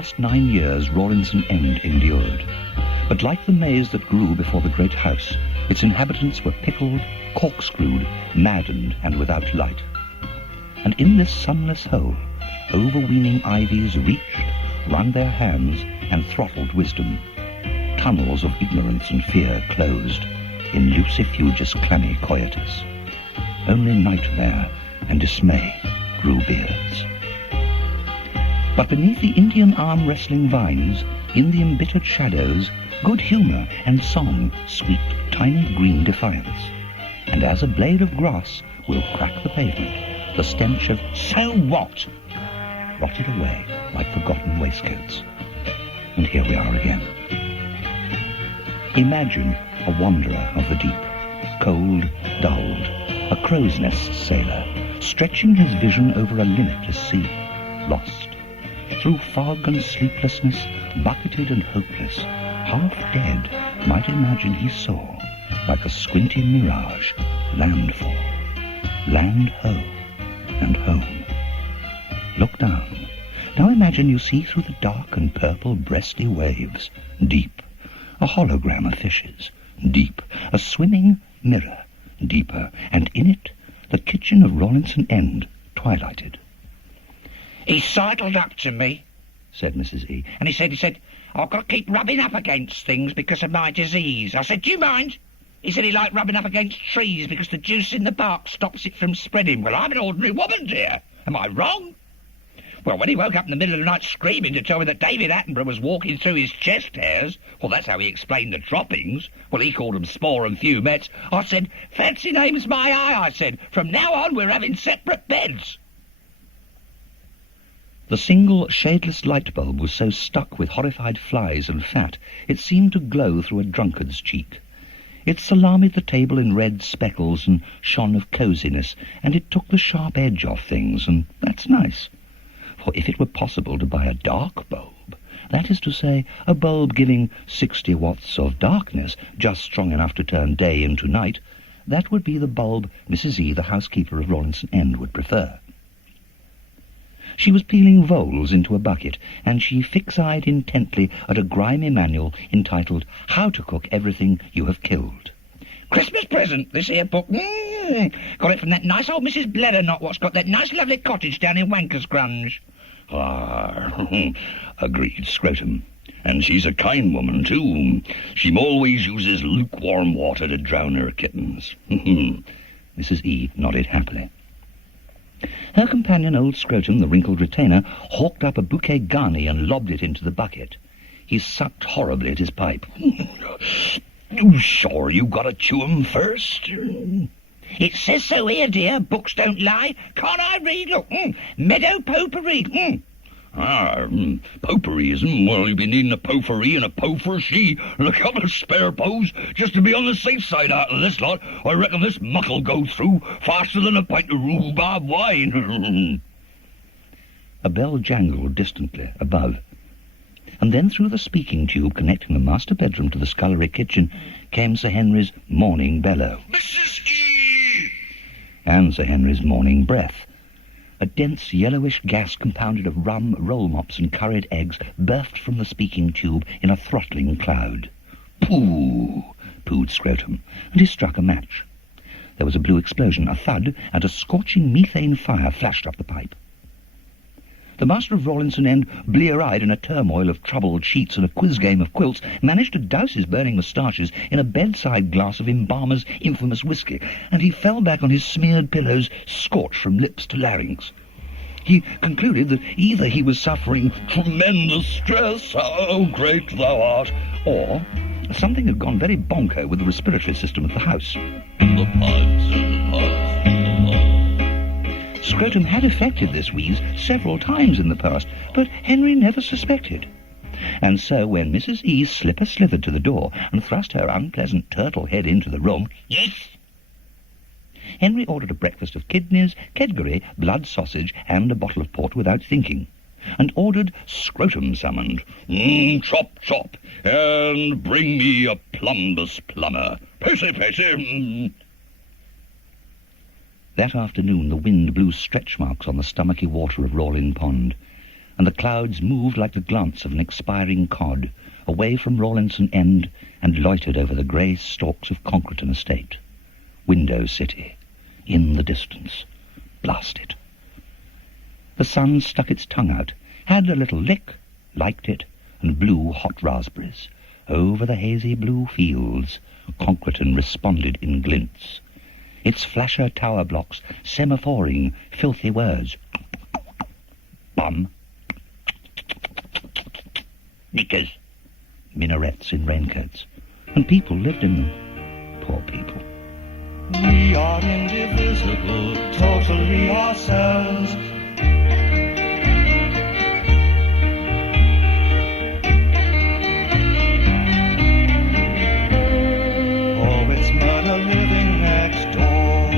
last 9 years Rawlinson End endured. But like the maize that grew before the great house, its inhabitants were pickled, corkscrewed, maddened, and without light. And in this sunless hole, overweening ivies reached, wrung their hands, and throttled wisdom. Tunnels of ignorance and fear closed, in lucifugus clammy coitus. Only nightmare and dismay grew beards. But beneath the Indian arm-wrestling vines, in the embittered shadows, good humour and song sweep tiny green defiance. And as a blade of grass will crack the pavement, the stench of "So what?" rotted away like forgotten waistcoats. And here we are again. Imagine a wanderer of the deep, cold, dulled, a crow's nest sailor, stretching his vision over a limitless sea, lost. Through fog and sleeplessness, bucketed and hopeless, half dead, might imagine he saw, like a squinty mirage, landfall, land ho, and home. Look down. Now imagine you see through the dark and purple breasty waves, deep, a hologram of fishes, deep, a swimming mirror, deeper, and in it, the kitchen of Rawlinson End, twilighted. "He sidled up to me," said Mrs. E. "and he said, I've got to keep rubbing up against things because of my disease." I said, "Do you mind?" He said he liked rubbing up against trees because the juice in the bark stops it from spreading. Well, I'm an ordinary woman, dear. Am I wrong? Well, when he woke up in the middle of the night screaming to tell me that David Attenborough was walking through his chest hairs, well, that's how he explained the droppings. Well, he called them spore and fumets. I said, "Fancy name's my eye," I said. "From now on, we're having separate beds." The single, shadeless light bulb was so stuck with horrified flies and fat, it seemed to glow through a drunkard's cheek. It salamied the table in red speckles and shone of coziness, and it took the sharp edge off things, and that's nice. For if it were possible to buy a dark bulb, that is to say, a bulb giving 60 watts of darkness, just strong enough to turn day into night, that would be the bulb Mrs. E., the housekeeper of Rawlinson End, would prefer. She was peeling voles into a bucket, and she fix-eyed intently at a grimy manual entitled "How to Cook Everything You Have Killed." "Christmas present, this here book. Got it from that nice old Mrs. Bledernot what's got that nice lovely cottage down in Wankersgrunge." "Ah," agreed Scrotum. "And she's a kind woman, too. She always uses lukewarm water to drown her kittens." Mrs. E. nodded happily. Her companion, old Scrotum, the wrinkled retainer, hawked up a bouquet garni and lobbed it into the bucket. He sucked horribly at his pipe. "You sure you gotta chew 'em first?" "It says so here, dear. Books don't lie. Can't I read? Look, meadow potpourri. Potpourri, well, you'll be needing a potpourri and a pot for she, and a couple of spare pots, just to be on the safe side out of this lot. I reckon this muck'll go through faster than a pint of rhubarb wine." A bell jangled distantly above, and then through the speaking tube connecting the master bedroom to the scullery kitchen came Sir Henry's morning bellow. "Mrs. E!" And Sir Henry's morning breath. A dense yellowish gas compounded of rum, roll mops and curried eggs burst from the speaking tube in a throttling cloud. "Pooh!" poohed Scrotum, and he struck a match. There was a blue explosion, a thud, and a scorching methane fire flashed up the pipe. The master of Rawlinson End, blear-eyed in a turmoil of troubled sheets and a quiz game of quilts, managed to douse his burning moustaches in a bedside glass of Embalmer's infamous whisky, and he fell back on his smeared pillows, scorched from lips to larynx. He concluded that either he was suffering "Tremendous stress, how great thou art," or something had gone very bonko with the respiratory system of the house. "The pipes. Scrotum had effected this wheeze several times in the past, but Henry never suspected. And so when Mrs. E. slithered to the door and thrust her unpleasant turtle head into the room, "Yes?" Henry ordered a breakfast of kidneys, kedgeree, blood sausage, and a bottle of port without thinking, and ordered Scrotum summoned. Chop, chop, and bring me a plumbus plumber. Pacey, pacey. That afternoon the wind blew stretch marks on the stomachy water of Rawlin Pond, and the clouds moved like the glance of an expiring cod, away from Rawlinson End and loitered over the grey stalks of Concreton Estate. Window City, in the distance. Blast it. The sun stuck its tongue out, had a little lick, liked it, and blew hot raspberries. Over the hazy blue fields, Concreton responded in glints. Its flasher tower blocks semaphoring filthy words. Bum. Knickers. Minarets in raincoats. And people lived in them. Poor people. We are indivisible, totally ourselves. Oh, it's murder living next door.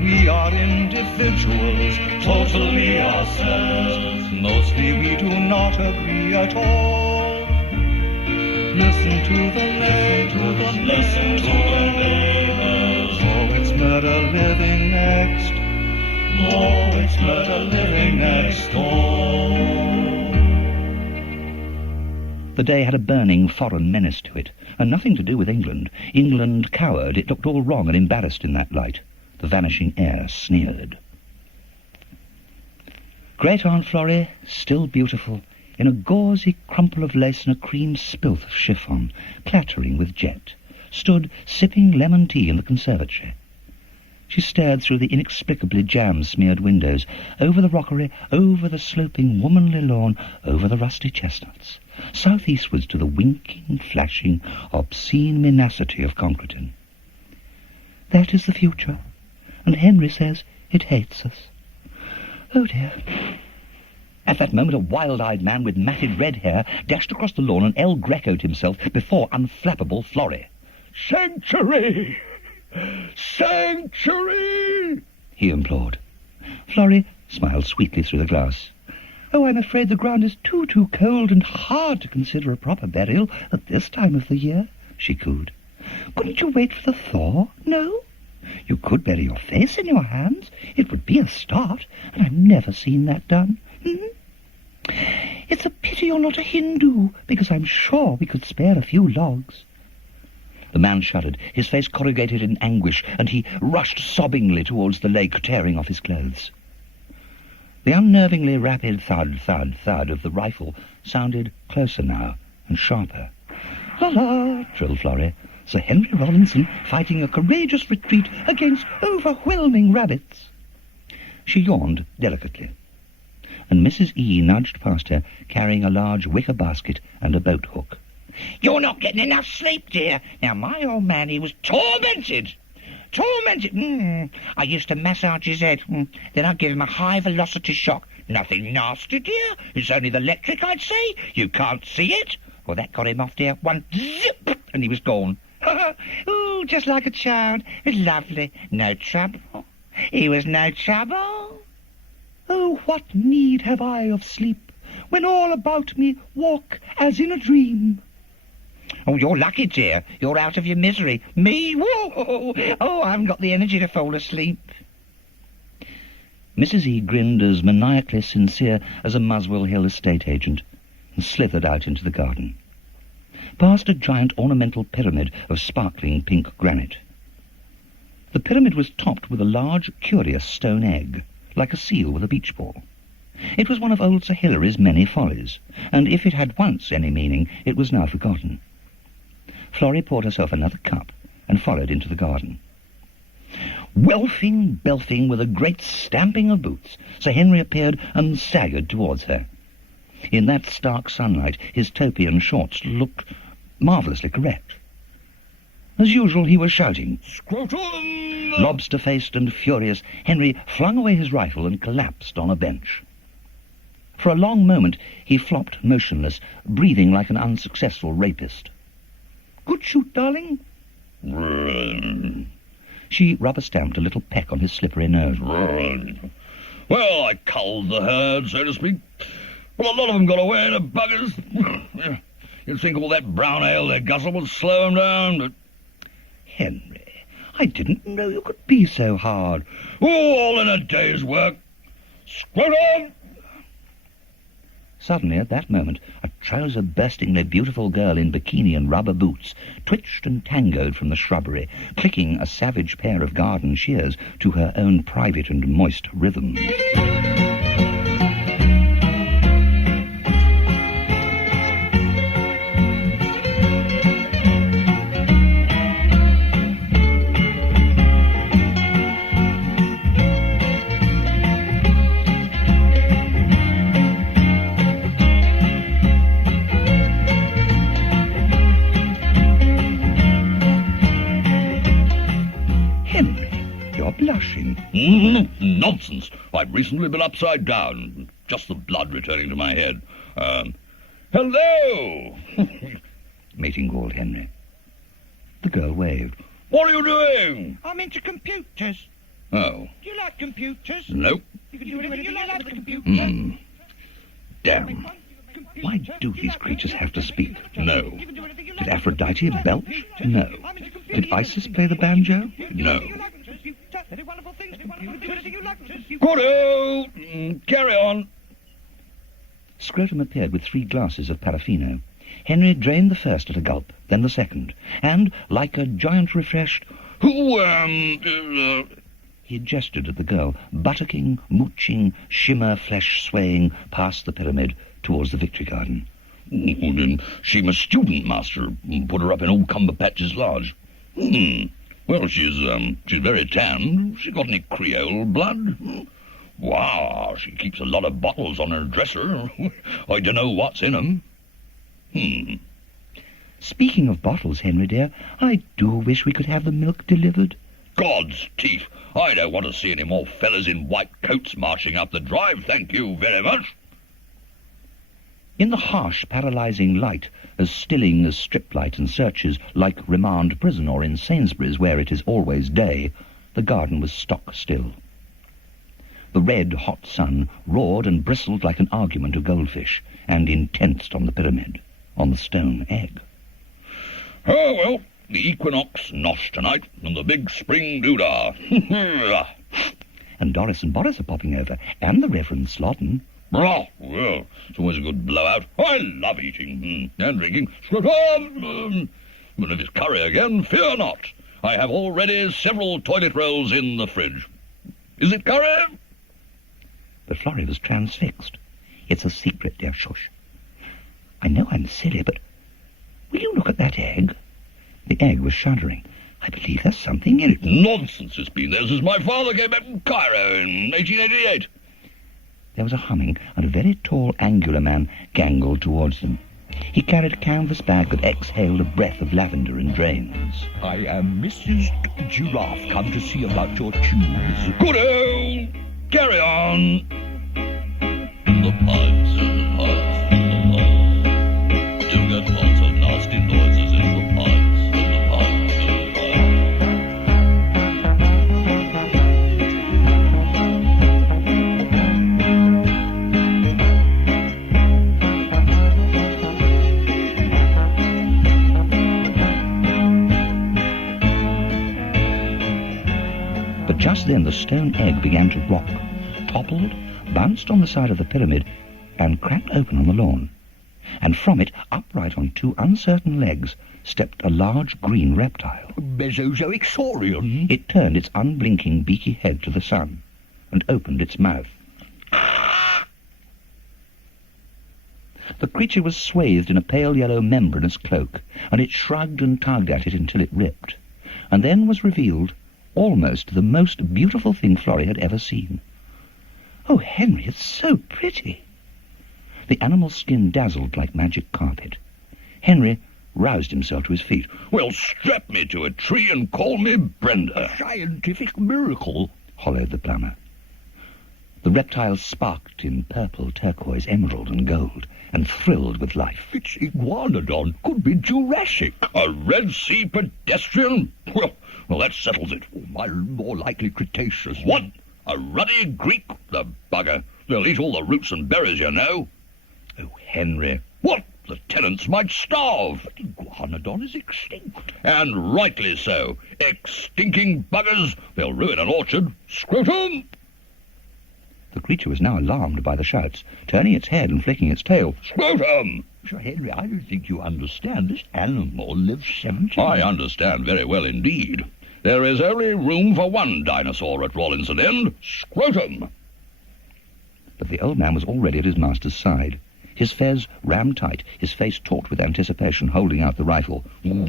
We are individuals, totally ourselves. Mostly we do not agree at all. Listen to the neighbors, listen to the neighbors. Oh, it's murder living next. Oh, it's murder living next door. The day had a burning foreign menace to it, and nothing to do with England. England cowered. It looked all wrong and embarrassed in that light. The vanishing air sneered. Great Aunt Florrie, still beautiful, in a gauzy crumple of lace and a cream spilth of chiffon, clattering with jet, stood sipping lemon tea in the conservatory. She stared through the inexplicably jam-smeared windows, over the rockery, over the sloping womanly lawn, over the rusty chestnuts, southeastwards to the winking, flashing, obscene menacity of Concreton. That is the future, and Henry says it hates us. Oh dear. At that moment, a wild-eyed man with matted red hair dashed across the lawn and El Greco'd himself before unflappable Florrie. Sanctuary! Sanctuary! He implored. Florrie smiled sweetly through the glass. Oh, I'm afraid the ground is too cold and hard to consider a proper burial at this time of the year, she cooed. Couldn't you wait for the thaw? No? You could bury your face in your hands. It would be a start, and I've never seen that done. It's a pity you're not a Hindu, because I'm sure we could spare a few logs. The man shuddered, his face corrugated in anguish, and he rushed sobbingly towards the lake, tearing off his clothes. The unnervingly rapid thud, thud, thud of the rifle sounded closer now and sharper. La la, trilled Florrie. Sir Henry Rawlinson fighting a courageous retreat against overwhelming rabbits. She yawned delicately, and Mrs. E. nudged past her, carrying a large wicker basket and a boat hook. You're not getting enough sleep, dear. Now, my old man, he was tormented. Tormented. I used to massage his head. Then I'd give him a high-velocity shock. Nothing nasty, dear. It's only the electric, I'd say. You can't see it. Well, that got him off, dear. One zip, and he was gone. Ooh, just like a child. It's lovely. No trouble. He was no trouble. Oh, what need have I of sleep, when all about me walk as in a dream? Oh, you're lucky, dear. You're out of your misery. Me? Whoa! Oh, I haven't got the energy to fall asleep. Mrs. E. grinned as maniacally sincere as a Muswell Hill estate agent and slithered out into the garden, past a giant ornamental pyramid of sparkling pink granite. The pyramid was topped with a large, curious stone egg, like a seal with a beach ball. It was one of old Sir Hilary's many follies, and if it had once any meaning, it was now forgotten. Florrie poured herself another cup and followed into the garden. Welfing, belfing, with a great stamping of boots, Sir Henry appeared and staggered towards her. In that stark sunlight, his topian shorts looked marvellously correct. As usual, he was shouting, Scrotum! Lobster-faced and furious, Henry flung away his rifle and collapsed on a bench. For a long moment he flopped motionless, breathing like an unsuccessful rapist. Good shoot, darling. Run. She rubber-stamped a little peck on his slippery nose. Run. Well, I culled the herd, so to speak. Well, a lot of them got away, the buggers. You'd think all that brown ale they guzzle would slow them down, but... Henry, I didn't know you could be so hard. Oh, all in a day's work. Scrotum! Suddenly, at that moment, a trouser-burstingly beautiful girl in bikini and rubber boots twitched and tangoed from the shrubbery, clicking a savage pair of garden shears to her own private and moist rhythm. Blushing. Nonsense. I've recently been upside down. Just the blood returning to my head. Hello! Mating called Henry. The girl waved. What are you doing? I'm into computers. Oh. Do you like computers? Nope. You can do anything you like with a computer. Damn. Why do these creatures have to speak? No. Did Aphrodite belch? No. Did Isis play the banjo? No. Good-o! Carry on. Scrotum appeared with 3 glasses of Paraffino. Henry drained the first at a gulp, then the second, and, like a giant refreshed, he gestured at the girl, buttocking, mooching, shimmer flesh-swaying past the pyramid towards the Victory Garden. Then she my student, master. Put her up in old Cumberpatch's lodge. Well, she's very tanned. She got any Creole blood? Wow, she keeps a lot of bottles on her dresser. I dunno what's in 'em. Speaking of bottles, Henry dear, I do wish we could have the milk delivered. God's teeth, I don't want to see any more fellas in white coats marching up the drive, thank you very much. In the harsh, paralysing light, as stilling as strip light and searches like remand prison or in Sainsbury's where it is always day, the garden was stock still. The red, hot sun roared and bristled like an argument of goldfish, and intensed on the pyramid, on the stone egg. Oh, well, the equinox nosh tonight, and the big spring doodah. And Doris and Boris are popping over, and the Reverend Slotten. Oh, well, it's always a good blowout. I love eating and drinking. But if it's curry again, fear not. I have already several toilet rolls in the fridge. Is it curry? But Florrie was transfixed. It's a secret, dear shush. I know I'm silly, but will you look at that egg? The egg was shuddering. I believe there's something in it. Nonsense, it's been there since my father came back from Cairo in 1888. There was a humming, and a very tall, angular man gangled towards them. He carried a canvas bag that exhaled a breath of lavender and drains. I am Mrs. Giraffe, come to see about your tubes. Good-o! Carry on! The pipes and the pipes and the pipes. You get lots of nasty noises in the pipes and the pipes and the But just then the stone egg began to rock, toppled, bounced on the side of the pyramid, and cracked open on the lawn. And from it, upright on 2 uncertain legs, stepped a large green reptile. Mesozoic saurian. It turned its unblinking beaky head to the sun, and opened its mouth. The creature was swathed in a pale yellow membranous cloak, and it shrugged and tugged at it until it ripped, and then was revealed almost the most beautiful thing Florrie had ever seen. Oh, Henry, it's so pretty. The animal's skin dazzled like magic carpet. Henry roused himself to his feet. Well, strap me to a tree and call me Brenda. Scientific miracle, hollowed the plumber. The reptile sparked in purple, turquoise, emerald and gold, and thrilled with life. It's iguanodon. Could be Jurassic. A Red Sea pedestrian? Well, that settles it. More likely Cretaceous. What? A ruddy Greek? The bugger. They'll eat all the roots and berries, you know. Oh, Henry. What? The tenants might starve. Iguanodon is extinct. And rightly so. Extinking buggers. They'll ruin an orchard. Scrotum! The creature was now alarmed by the shouts, turning its head and flicking its tail. Scrotum! Sir Henry, I don't think you understand. This animal lives 70 I understand very well indeed. There is only room for one dinosaur at Rawlinson End. Scrotum! But the old man was already at his master's side. His fez rammed tight, his face taut with anticipation, holding out the rifle.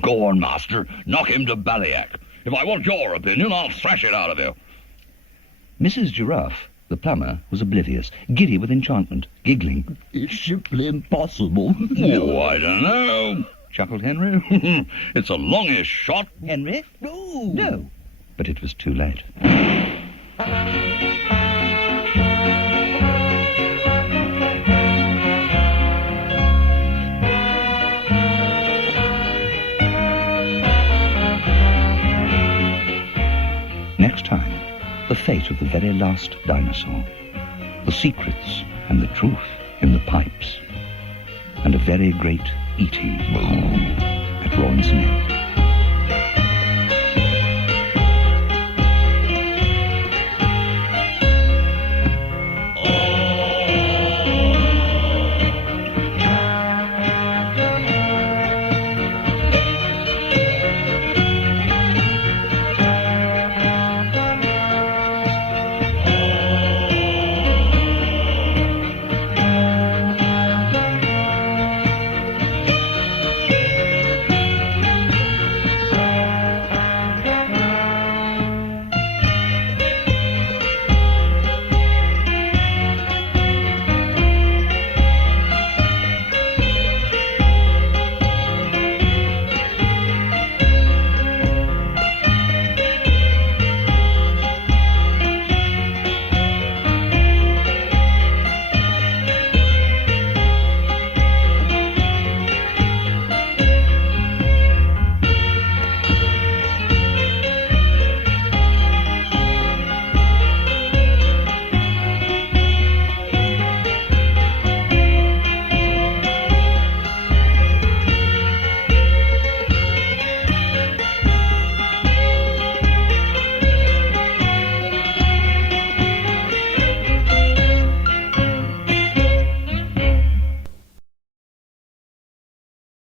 Go on, master. Knock him to ballyac. If I want your opinion, I'll thrash it out of you. Mrs. Giraffe, the plumber, was oblivious, giddy with enchantment, giggling. It's simply impossible. Oh, I don't know, chuckled Henry. It's a longish shot. Henry? No. But it was too late. Next time, the fate of the very last dinosaur, the secrets and the truth in the pipes, and a very great eating at Rawlinson End.